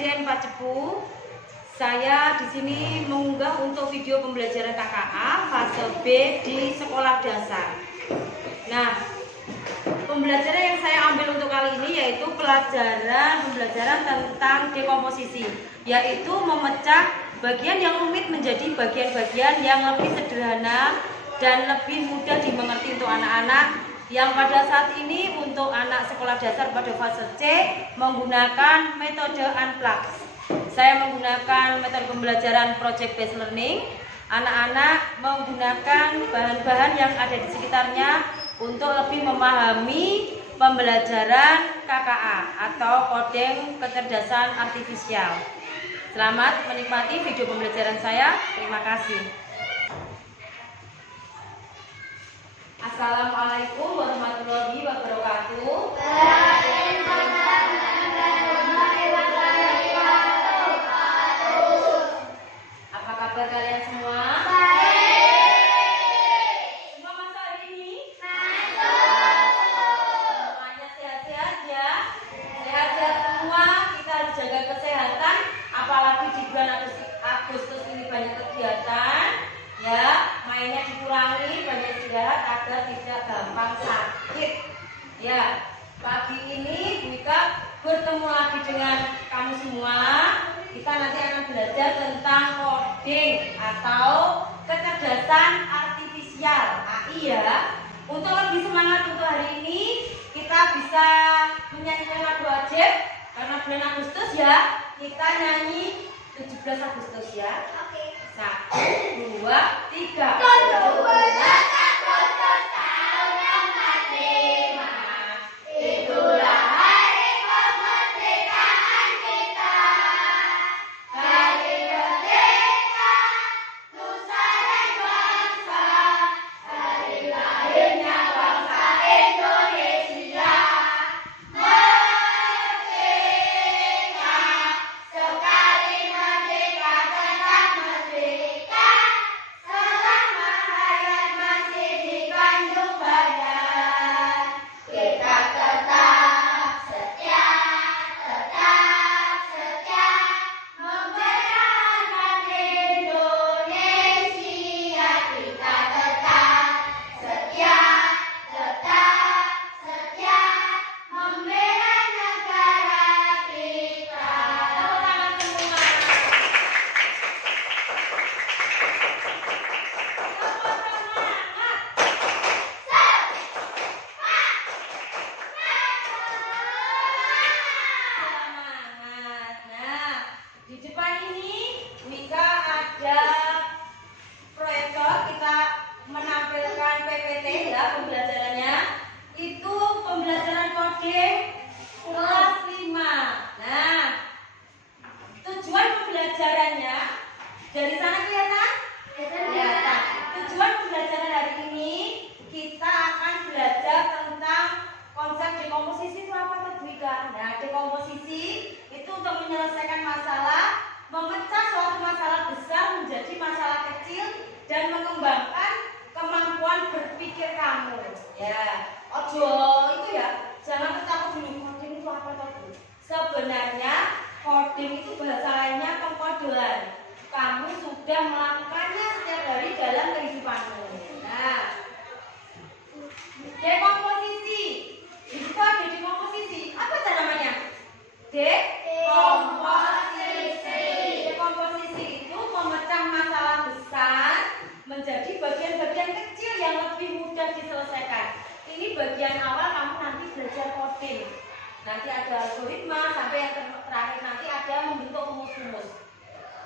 Presiden Pak Cepu. Saya di sini mengunggah untuk video pembelajaran KKA fase B di sekolah dasar. Nah, pembelajaran yang saya ambil untuk kali ini yaitu pembelajaran tentang dekomposisi, yaitu memecah bagian yang rumit menjadi bagian-bagian yang lebih sederhana dan lebih mudah dimengerti untuk anak-anak yang pada saat ini untuk anak sekolah dasar pada fase C menggunakan metode Unplugged. Saya menggunakan metode pembelajaran project based learning. Anak-anak menggunakan bahan-bahan yang ada di sekitarnya untuk lebih memahami pembelajaran KKA atau koding kecerdasan artifisial. Selamat menikmati video pembelajaran saya. Terima kasih. Assalamualaikum warahmatullahi wabarakatuh. Apa kabar kalian semua? Semua masa hari ini? Semuanya sehat-sehat ya? Sehat-sehat semua, kita harus jaga kesehatan. Apalagi di bulan Agustus ini banyak kegiatan, ya, mainnya dikurangi, banyak istirahat agar tidak gampang sakit. Ya, pagi ini Bu Ika bertemu lagi dengan kamu semua. Kita nanti akan belajar tentang coding atau kecerdasan artifisial AI ya. Untuk lebih semangat untuk hari ini, kita bisa menyanyikan lagu wajib karena bulan Agustus ya. Kita nyanyi 17 Agustus ya. Oke. 1, 2, 3. 17 Agustus tahun 45. Itulah hari kemerdekaan kita. Hari merdeka, nusa dan bangsa. Hari lahirnya bangsa Indonesia. Pembelajarannya itu pembelajaran coding kelas 5. Nah, tujuan pembelajarannya dari sana kelihatan? Kelihatan. Tujuan pembelajaran hari ini kita akan belajar tentang konsep dekomposisi itu apa tuh Bu Ika? Nah, dekomposisi itu untuk menyelesaikan masalah, memecah suatu masalah besar menjadi masalah kecil dan mengembangkan kemampuan berpikir kamu. Ya, ojo itu ya, jangan takut dulu coding itu apa tuh? Sebenarnya coding itu bahasa lainnya pengkodean. Kamu sudah melakukannya setiap hari dalam kehidupanmu. Nah, dekomposisi. Itu ada dekomposisi. Apa namanya? Dekomposisi. Dekomposisi itu memecah masalah besar menjadi bagian-bagian kecil yang lebih mudah diselesaikan. Ini bagian awal kamu nanti belajar coding. Nanti ada algoritma sampai yang terakhir nanti ada membentuk rumus-rumus.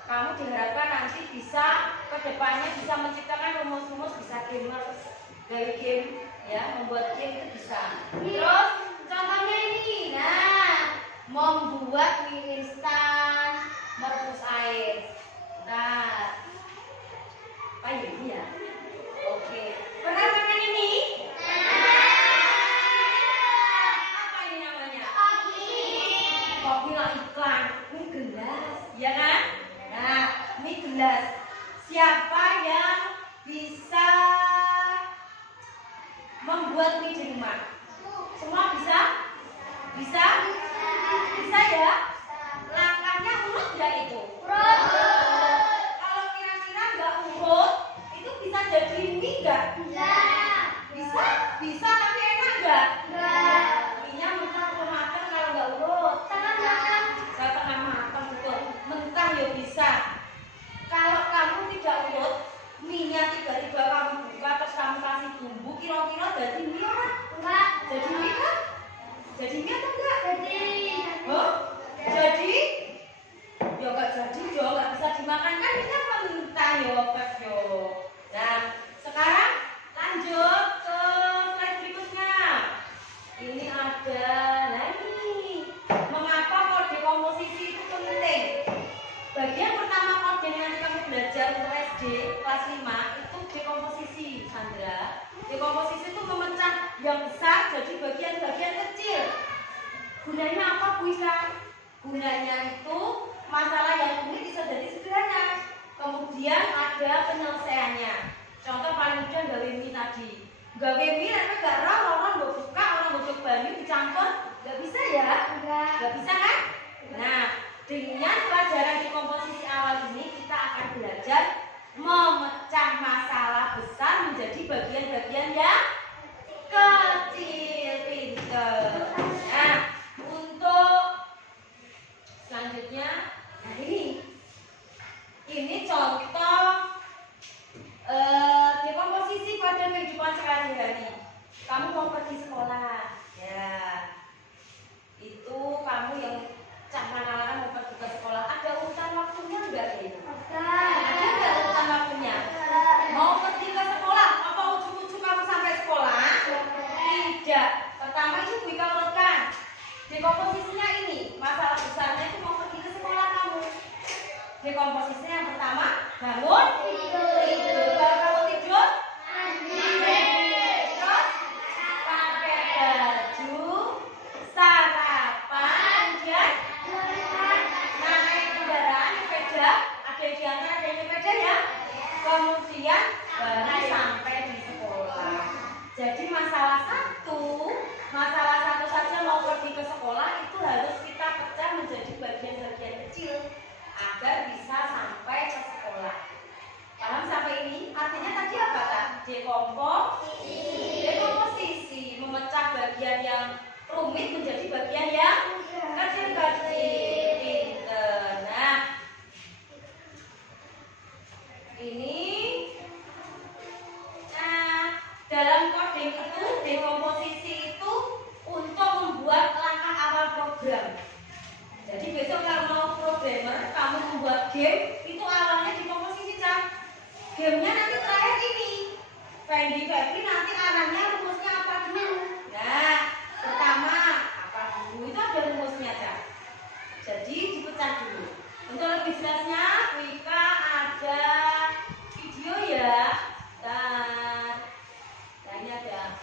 Kamu diharapkan nanti bisa kedepannya bisa menciptakan rumus-rumus, bisa gamers, dari game, ya, membuat game itu bisa. Terus contohnya ini, nah, membuat mie instan, merebus air. Nah, apa ini ya? Oke. Pernah makan ini? Apa ini namanya? Kopi lah iklan. Ini gelas, ya kan? Nah, ini gelas. Siapa yang bisa membuat mie di rumah? Semua bisa? Bisa? Bisa ya? Langkahnya urut nggak itu? Urut. Kalau kira-kira nggak urut, itu bisa jadi mie nggak? Bisa? Bisa, tapi enak nggak? Mie-nya mentah atau matang kalau nggak urut? Setengah matang, betul. Mentah ya bisa. Kalau kamu tidak urut, mie-nya tiba-tiba kamu buka terus kamu kasih bumbu, kira-kira jadi mie enggak? Jadi mie kan? Jadi mie atau enggak? Oh? Jadi? Ya enggak jadi dong, enggak bisa dimakan kan ini mentah yo, Beb yo. Nah, sekarang lanjut ke slide berikutnya. Ini ada, nah ini mengapa kode komposisi itu penting? Bagian pertama kode yang nanti kamu belajar untuk SD kelas 5 itu dekomposisi, Sandra. Dekomposisi itu memecah yang besar jadi bagian-bagian kecil. Gunanya apa, Bu Isa? Gunanya itu masalah yang rumit bisa jadi sederhana. Kemudian ada penyelesaiannya. Contoh paling mudah gawe mie tadi. Gawe mie nanti gak orang mau buka, orang mau coba mie dicampur, gak bisa ya? Gak bisa kan? Nah, dengan pelajaran dekomposisi awal ini kita akan belajar memecah masalah besar menjadi bagian-bagian yang kecil, pinter. Nah, untuk selanjutnya, nah ini contoh dekomposisi pada kehidupan sehari-hari. Kamu mau pergi sekolah, ya itu kamu yang mana mau pergi ke sekolah, ada urutan waktunya enggak ya? Ada enggak urutan waktunya? Mau pergi ke sekolah, apa ujung-ujung kamu sampai sekolah? Tidak. Pertama itu kita urutkan. Dekomposisinya ini, masalah besarnya itu mau pergi ke sekolah kamu. Dekomposisinya yang pertama, bangun, tidur. Kalau kamu tidur, terus pakai baju, sarapan, kemudian naik kendaraan, sepeda, ada yang diantar, ada yang sepeda ya. Kemudian baru sampai di sekolah. Jadi masalah satu saja mau pergi ke sekolah itu harus kita pecah menjadi bagian-bagian kecil agar bisa sampai ke sekolah. Paham sampai ini? Artinya tadi apa tak? Dekomposisi, memecah bagian yang rumit menjadi bagian yang kecil-kecil. Nah, ini dalam coding itu dekomposisi itu untuk membuat langkah awal program. Jadi besok kalau mau programmer, kamu membuat game itu awalnya dekomposisi kan. Gamenya nanti terakhir ini. Fendi nanti arahnya rumusnya apa dulu? Nah, pertama apa dulu itu ada rumusnya kan. Jadi dipecah dulu. Untuk lebih jelasnya, Wika ada video ya. Nah ini ada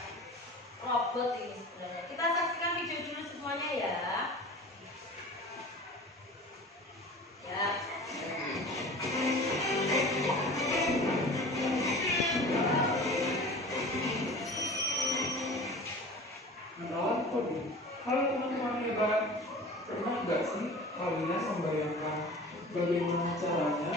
robot ini sebenarnya. Kita saksikan video dulu semuanya ya. Ya. Kenalan coding. Halo teman-teman hebat. Pernah nggak sih kalian membayangkan bagaimana caranya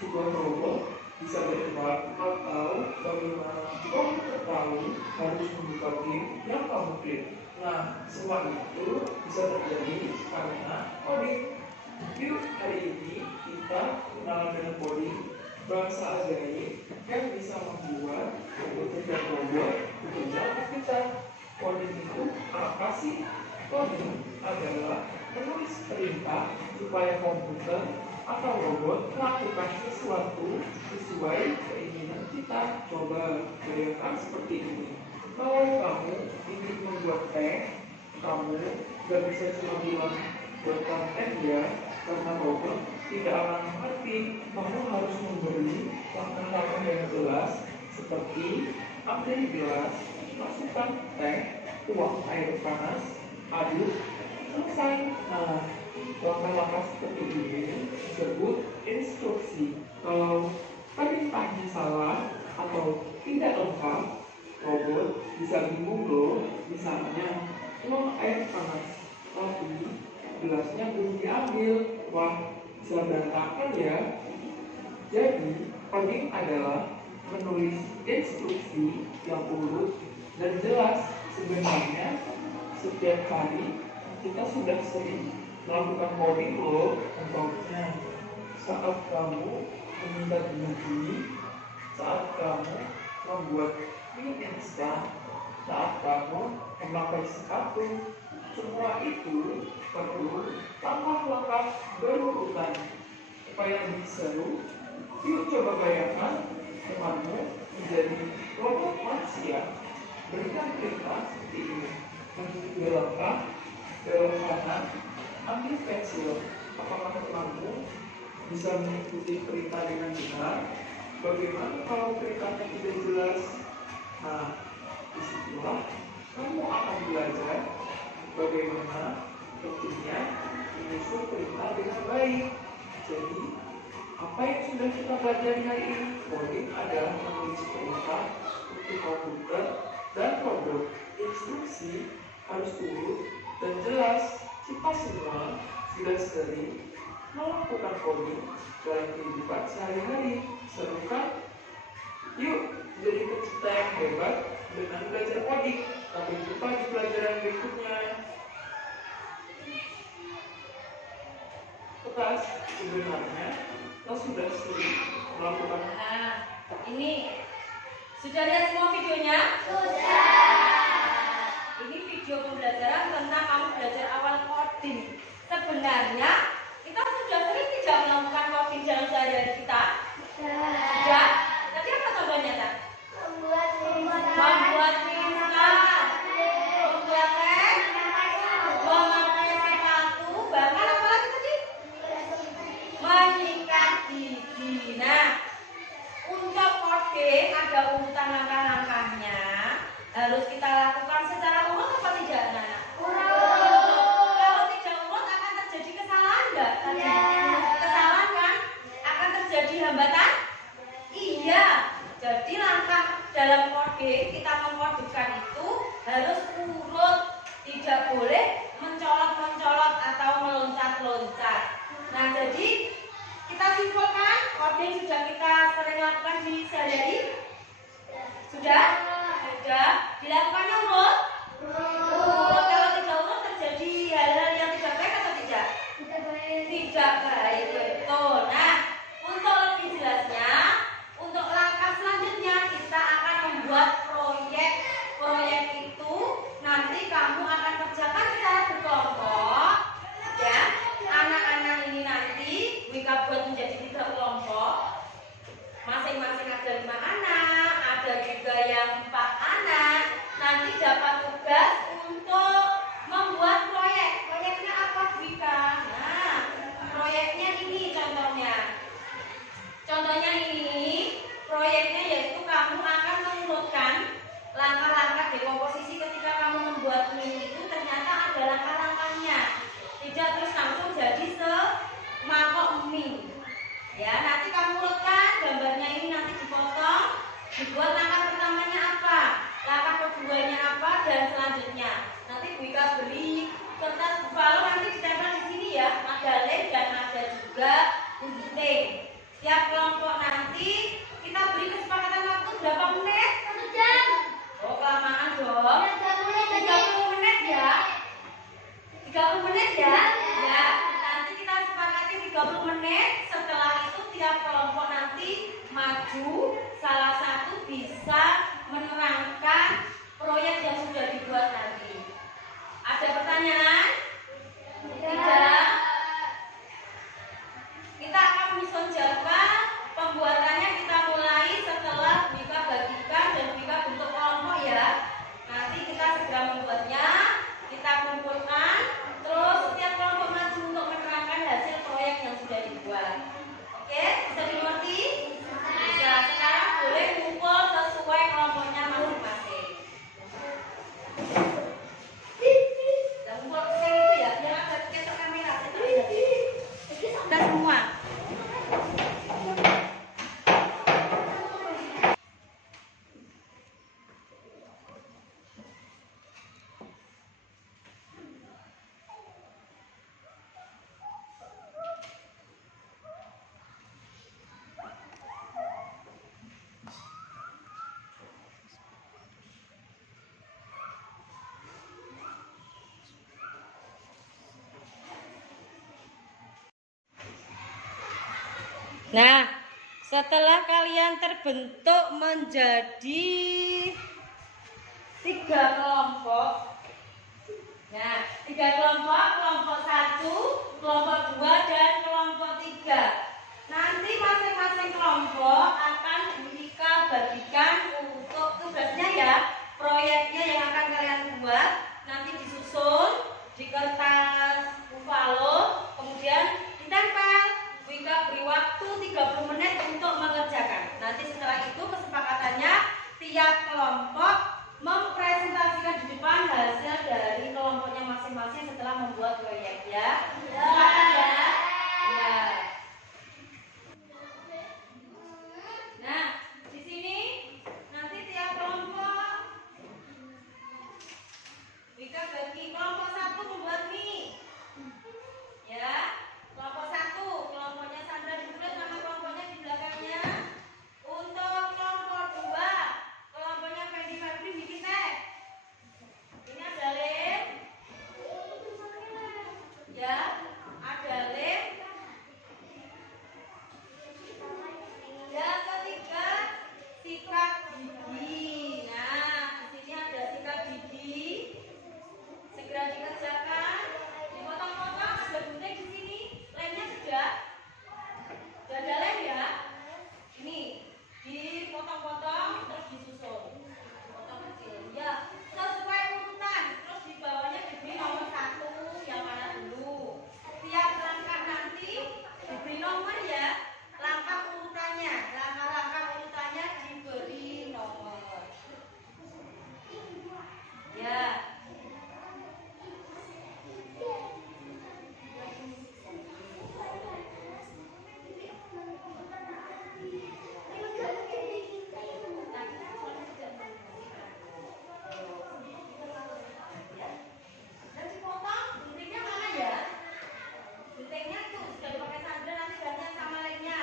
sebuah robot bisa bergerak atau bagaimana komputer tahu harus membuka game yang kamu klik? Nah, semua itu bisa terjadi karena coding. Yuk, hari ini kita kenalan dengan coding, bahasa ajaib yang bisa membuat komputer dan robot bekerja untuk kita. Coding itu apa sih? Coding adalah menulis perintah supaya komputer atau robot melakukan sesuatu sesuai keinginan kita. Coba bayangkan seperti ini. Kalau kamu ingin membuat teh, kamu gak bisa cuma bilang buatkan teh ya, karena robot tidak akan mengerti. Kamu harus memberi langkah-langkah yang jelas seperti ambil gelas, masukkan teh, tuang air panas, aduk, selesai. Nah, langkah-langkah seperti ini disebut instruksi. Kalau perintahnya salah atau tidak lengkap, robot bisa bingung loh. Misalnya, tuang air panas, tapi gelasnya belum diambil. Wah, bisa berantakan ya. Jadi, coding adalah menulis instruksi yang urut dan jelas. Sebenarnya, setiap hari kita sudah sering melakukan coding loh. Contohnya, saat kamu meminta bunyi, saat kamu membuat mie instan, saat kamu memakai sepatu, semua itu perlu langkah-langkah berurutan. Supaya lebih seru, yuk coba bayangkan temanmu menjadi robot manusia. Berikan perintah seperti ini. Belok kanan, ambil pensil. Apakah temanmu bisa mengikuti perintah dengan benar? Bagaimana kalau perintahnya tidak jelas? Nah, disitulah kamu akan belajar bagaimana pentingnya menyusun perintah dengan baik. Jadi, apa yang sudah kita pelajari hari ini? Coding adalah menulis perintah untuk komputer dan robot. Instruksi harus urut dan jelas. Kita semua sudah sering melakukan coding dalam kehidupan sehari-hari. Seru kan? Yuk, jadi pencipta yang hebat dengan belajar coding. Sampai jumpa di pelajaran berikutnya. Bekas, sebenarnya kita sudah sering melakukan. Nah, ini sudah lihat semua videonya? Sudah. Ini video pembelajaran tentang kamu belajar awal coding. Sebenarnya kita sudah sering tidak melakukan coding dalam sehari-hari kita. Sudah. Tadi apa contohnya, Cak? Membuat Membuat instan, memakai sepatu, bahkan apa lagi tadi? Menyikat gigi. Nah, untuk coding ada urutan langkah-langkahnya. Harus kita lakukan secara urut apa tidak, anak-anak? Kalau tidak urut akan terjadi kesalahan enggak? Kesalahan kan? Akan terjadi hambatan? Iya. Jadi langkah dalam coding kita mengkodingkan itu harus urut, tidak boleh mencolot-mencolot atau meloncat-loncat. Nah, jadi kita simpulkan coding sudah kita sering lakukan di sehari-hari. Sudah? Sudah. Dilakukannya urut? Urut. Kalau tidak urut terjadi hal-hal yang tidak baik atau tidak? Tidak baik, betul. Nah, untuk lebih jelasnya, untuk langkah selanjutnya kita akan membuat proyek. Proyek itu nanti kamu akan kerjakan secara berkelompok, ya. Anak-anak ini nanti Wika buat menjadi 3 kelompok. Masing-masing ada 5 anak, ada juga yang 4 anak. Nanti dapat tugas untuk membuat proyek. Proyeknya apa, Wika? Nah, proyeknya ini contohnya. Contohnya ini, proyeknya yaitu kamu akan mengurutkan langkah-langkah dekomposisi ketika kamu membuat mie itu ternyata ada langkah-langkahnya. Tidak terus langsung jadi semangkok mie. Ya, nanti kamu urutkan gambarnya ini nanti dipotong, dibuat langkah pertamanya apa, langkah keduanya apa, dan selanjutnya. Nanti Wika beri kertas buffalo nanti ditempel di sini ya, ada lem dan ada juga gunting. Tiap kelompok nanti kita beri kesepakatan waktu berapa menit? 1 jam. Oh, kelamaan dong. 30 menit ya. 30 menit ya. Ya, nanti kita sepakati 30 menit. Setelah itu tiap kelompok nanti maju, salah satu bisa menerangkan proyek yang sudah dibuat nanti. Ada pertanyaan? Tidak. Kita akan menyusun jadwal pembuatannya, kita mulai setelah Wika bagikan dan Wika bentuk kelompok ya. Nanti kita segera membuatnya, kita kumpulkan, terus setiap kelompok maju untuk menerangkan hasil proyek yang sudah dibuat. Oke, bisa dimengerti? Bisa. Sekarang boleh kumpul sesuai kelompoknya masing-masing. Kumpul Nah, setelah kalian terbentuk menjadi 3 kelompok. Nah, 3 kelompok, kelompok 1, kelompok 2, dan kelompok 3. Nanti masing-masing kelompok akan Wika bagikan untuk tugasnya ya. Proyeknya yang akan kalian buat nanti disusun di kertas bufalo, kemudian ditempel. Wika beri waktu 30 menit untuk mengerjakan. Nanti setelah itu kesepakatannya tiap kelompok mempresentasikan di depan hasil dari kelompoknya masing-masing setelah membuat proyek ya. Sepakat ya? Ya. Nah, di sini nanti tiap kelompok Wika bagi kelompok 1 membuat mie. Ya. Kelompok 1, kelompoknya Sandra ditulis nama kelompoknya di belakangnya. Untuk kelompok 2, kelompoknya Fendi Febri bikin teh. Ini ada lem. Ya, ada lem. Yang ketiga, sikat gigi. Nah, di sini ada sikat gigi. Segera dikerjakan. Dipotong-potong, ada gunting di sini. Lemnya sudah ada lem ya. Ini dipotong-potong terus disusun. Potong kecil. Ya, sesuai urutan. Terus di bawahnya diberi nomor 1 yang mana dulu. Tiap langkah nanti diberi nomor ya. Langkah urutannya, langkah-langkah urutannya diberi nomor. Ya. Dan dipotong, guntingnya mana ya? Guntingnya tuh sudah dipakai Sandra, nanti gantian sama lainnya.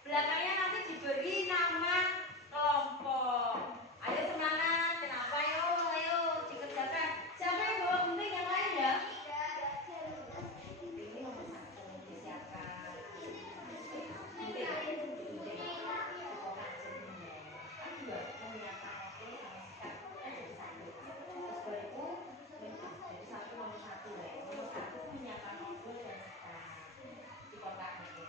Belakangnya nanti diberi nama kelompok. Ayo semangat, kenapa? Ayo dikerjakan. Siapa yang bawa gunting yang lain ya? Ini nomor 1 disiapkan. Di kotak ini.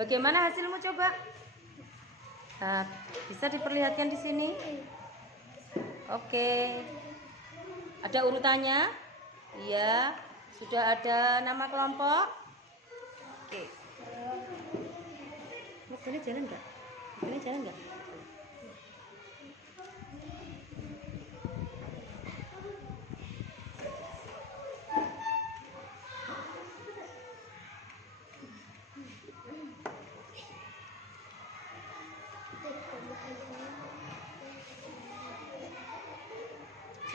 Bagaimana hasilmu coba? Nah, bisa diperlihatkan di sini. Oke. Ada urutannya? Iya. Sudah ada nama kelompok? Oke. Mobilnya jalan nggak? Mobilnya jalan nggak?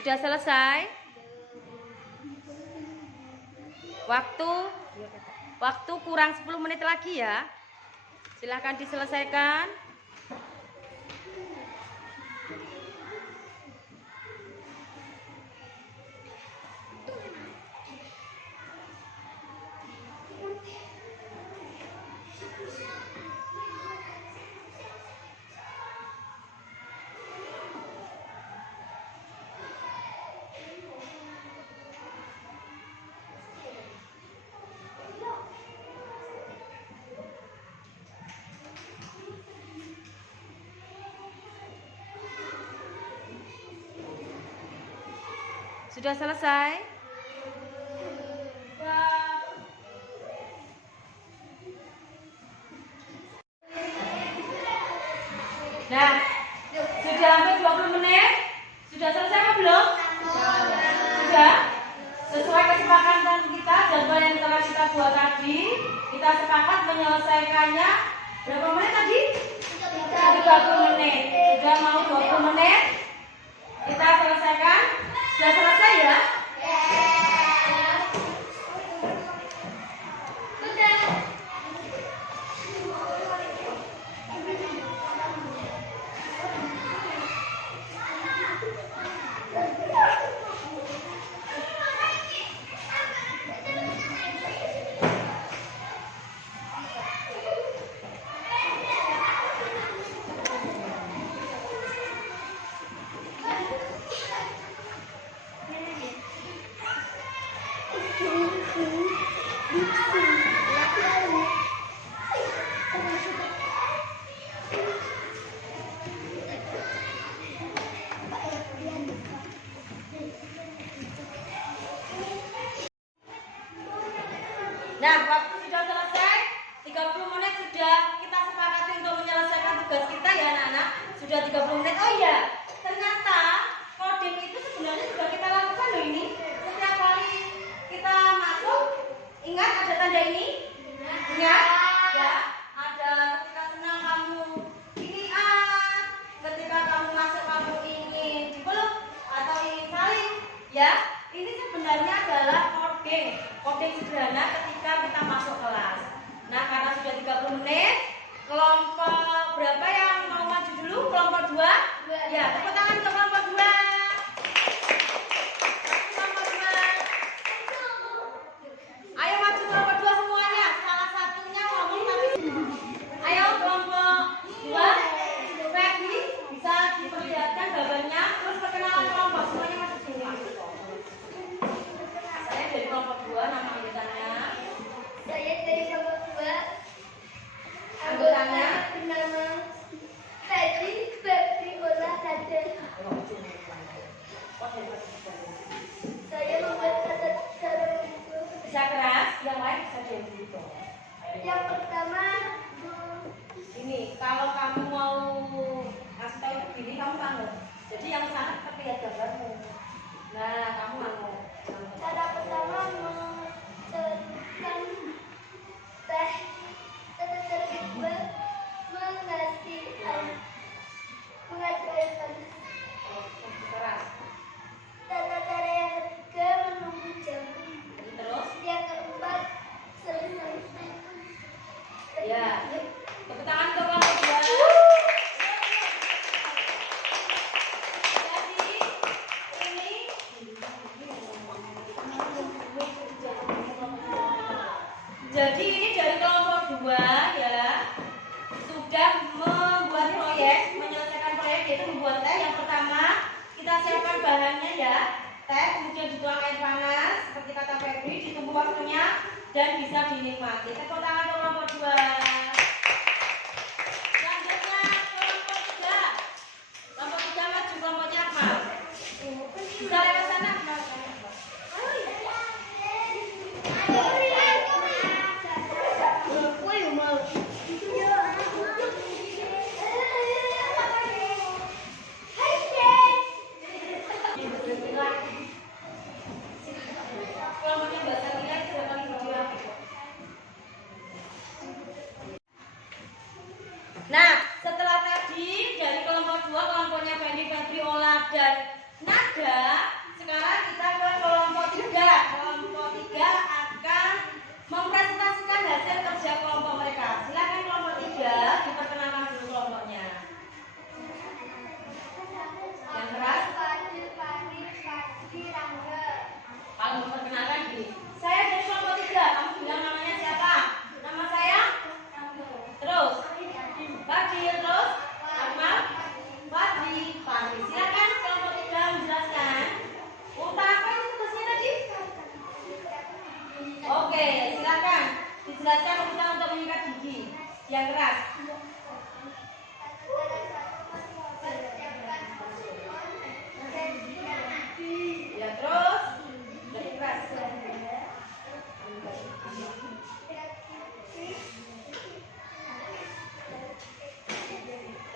Sudah selesai? Waktu kurang 10 menit lagi ya. Silahkan diselesaikan. Sudah selesai? Nah, sudah hampir 20 menit. Sudah selesai apa belum? Sudah? Sesuai kesepakatan kita, jadwal yang telah kita buat tadi, kita sepakat menyelesaikannya berapa menit tadi? 30 menit. Sudah mau 20 menit? Kita selesaikan. Sudah selesai ya? Nah, waktu sudah selesai, 30 menit sudah kita sepakati untuk menyelesaikan tugas kita ya anak-anak. Sudah 30 menit. Oh iya, ternyata coding itu sebenarnya sudah kita lakukan loh ini. Setiap kali kita masuk, ingat ada tanda ini? Ingat? Ya, ada ketika senang kamu ini A, ketika kamu masuk kamu ingin dipeluk atau ingin saling. Ya, ini sebenarnya adalah coding sederhana ketika kita masuk kelas. Nah, karena sudah 30 menit, kelompok berapa yang mau maju dulu? Kelompok 2? Ya, tepuk tangan ke kelompok 2. Kelompok 2. Ayo maju kelompok 2 semuanya. Salah satunya ngomong tapi. Ayo kelompok 2. Peggy, bisa diperlihatkan gambarnya. Terus perkenalan kelompok. Semuanya masuk sini. Saya dari kelompok 2, nama anggotanya. Jadi ini dari kelompok 2 ya, sudah membuat proyek, menyelesaikan proyek yaitu membuat teh. Yang pertama kita siapkan bahannya ya, teh, kemudian dituang air panas seperti kata Febri, ditunggu waktunya dan bisa dinikmati. Tepuk tangan kelompok 2. Selanjutnya kelompok 3. Kelompok 3 maju, kelompoknya apa? Bisa lewat sana. Nah, setelah tadi dari kelompok 2 kelompoknya Febri, Ola dan Nada, sekarang kita ke kelompok 3. Kelompok 3 akan mempresentasikan hasil kerja kelompok mereka. Silakan kelompok 3 diperkenalkan dulu kelompoknya. Yang keras. Kalau memperkenalkan diri. Saya dari kelompok 3. Kamu bilang namanya siapa? Nama saya? Terus Fadil, terus Akmal, Fadli, Fadli. Silakan kelompok 3 menjelaskan. Unta apa itu tugasnya tadi? Oke, silakan dijelaskan unta untuk menyikat gigi yang keras. Ya terus lebih keras.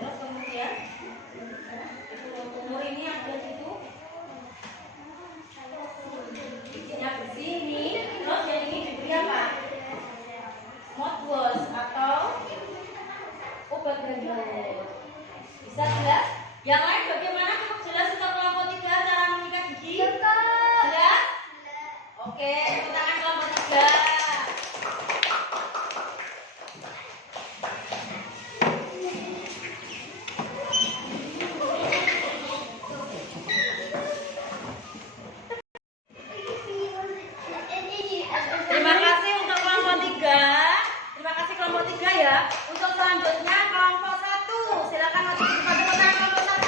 Terus kemudian umur ini ada situ giginya bersih nih. Terus yang ini diberi apa? Mouthwash atau obat gandul. Bisa jelas? Yang lain bagaimana? Cukup jelas untuk kelompok 3 cara menyikat gigi? Jelas? Oke, tepuk tangan kelompok 3. Terima kasih untuk kelompok 3. Terima kasih kelompok 3 ya. Untuk selanjutnya kelompok 1. Silakan maju ke depan, tepuk tangan kelompok 1.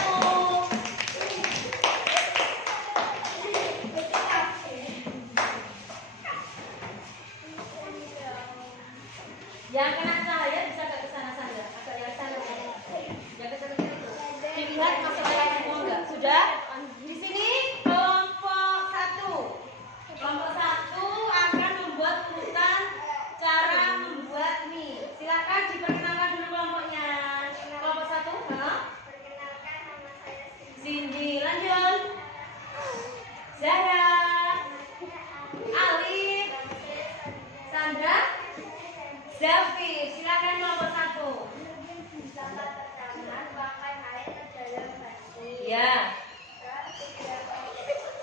Yang kena cahaya bisa agak ke sana saja, agak yang sana. Yang ke sana itu. Dilihat masuk air semua enggak? Sudah? Di sini kelompok 1. Kelompok 1 akan membuat urutan cara membuat mie. Silakan diperkenalkan dulu kelompoknya. Kelompok 1, Perkenalkan, nama saya Cindy, lanjut. Zara, Alif, Sandra, Zafi. Silakan kelompok 1. Langkah pertama, tuangkan air ke dalam basi. Ya. Terus 3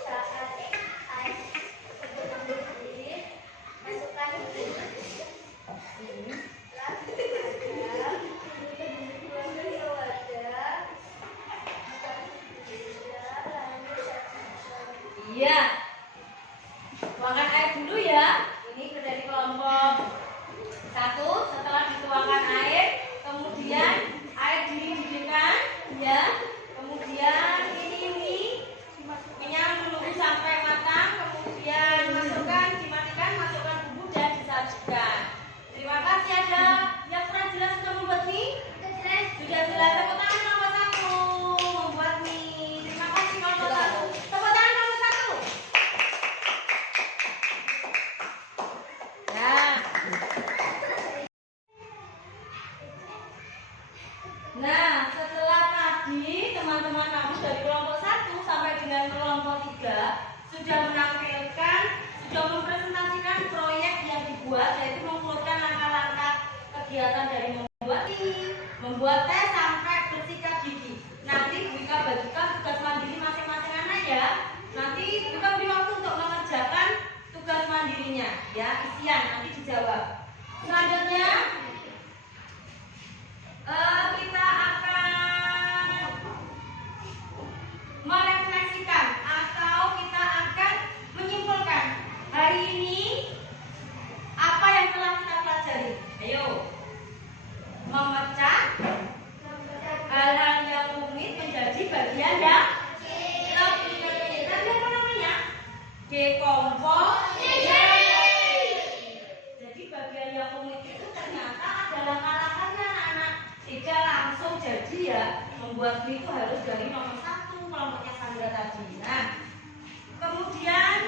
saat air sebelum mendidih, masukkan gula. Iya. Tuangkan air dulu ya. Ini dari kelompok 1. Setelah dituangkan air, kemudian air dididihkan ya. Kemudian ini minyak menunggu sampai matang, kemudian masukkan, dimatikan, masukkan bumbu dan disajikan. Terima kasih. Ada yang kurang jelas untuk membuat mie? Sudah jelas. Tepuk tangan kelompok 1 membuat mie. Terima kasih kelompok 1. Tepuk tangan kelompok 1. Nah. Nah, setelah tadi teman-teman kamu dari kelompok 1 sampai dengan kelompok 3 sudah menampilkan, sudah mempresentasikan proyek yang dibuat, yaitu mengumpulkan langkah-langkah kegiatan dari membuat mie, membuat teh sampai bersikat gigi. Nanti Wika bagikan tugas mandiri masing-masing anak ya. Nanti Wika beri waktu untuk mengerjakan tugas mandirinya ya, isian nanti dijawab. Selanjutnya kita akan merefleksikan atau kita akan menyimpulkan hari ini apa yang telah kita bagian yang rumit itu ternyata ada langkah-langkahnya anak-anak. Tidak langsung jadi ya membuat itu harus dari nomor 1 kelompoknya Sandra tadi. Nah, kemudian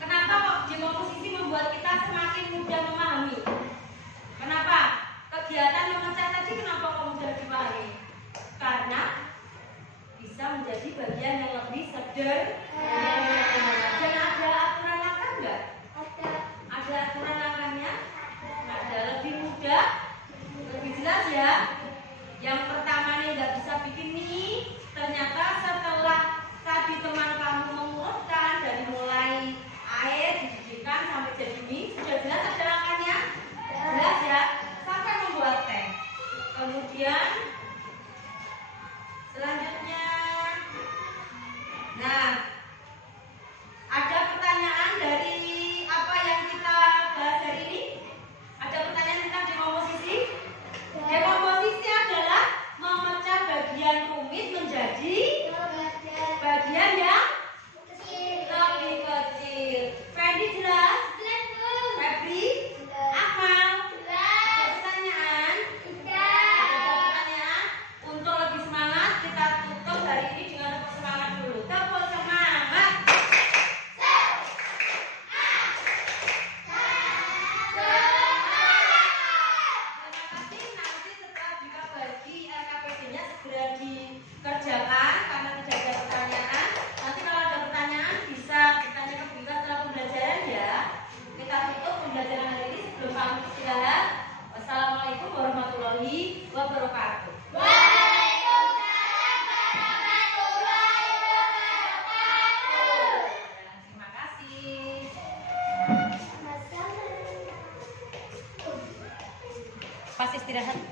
kenapa kok di komposisi membuat kita semakin mudah memahami? Kenapa? Kegiatan memecah tadi kenapa kok mudah dipahami? Karena bisa menjadi bagian yang lebih sederhana. Dan ada aturan langkah enggak? Ada aturan langkahnya? Ada, lebih mudah, lebih jelas ya. Yang pertama nih nggak bisa bikin nih. Ternyata setelah tadi teman kamu mengurutkan dari mulai air dididihkan sampai jadi mie, sudah jelas ada langkahnya? Jelas ya. Sampai membuat teh. Kemudian selanjutnya, nah, ada pertanyaan dari apa yang kita bahas hari ini? Ada pertanyaan tentang dekomposisi? Dekomposisi adalah memecah bagian rumit menjadi bagian yang lebih kecil. Febri jelas? Febri? Akmal? Ada pertanyaan? Ada pertanyaan? Untuk lebih semangat, kita tutup hari ini dengan tepuk semangat dulu. Tepuk semangat. Terima kasih. Nanti setelah Bika bagi LKPD-nya segera dikerjakan karena tidak ada pertanyaan. Nanti kalau ada pertanyaan bisa bertanya ke Bika setelah pembelajaran ya. Kita tutup pembelajaran hari ini sebelum kami istirahat. Wassalamualaikum warahmatullahi wabarakatuh. Terima kasih. Pas istirahat.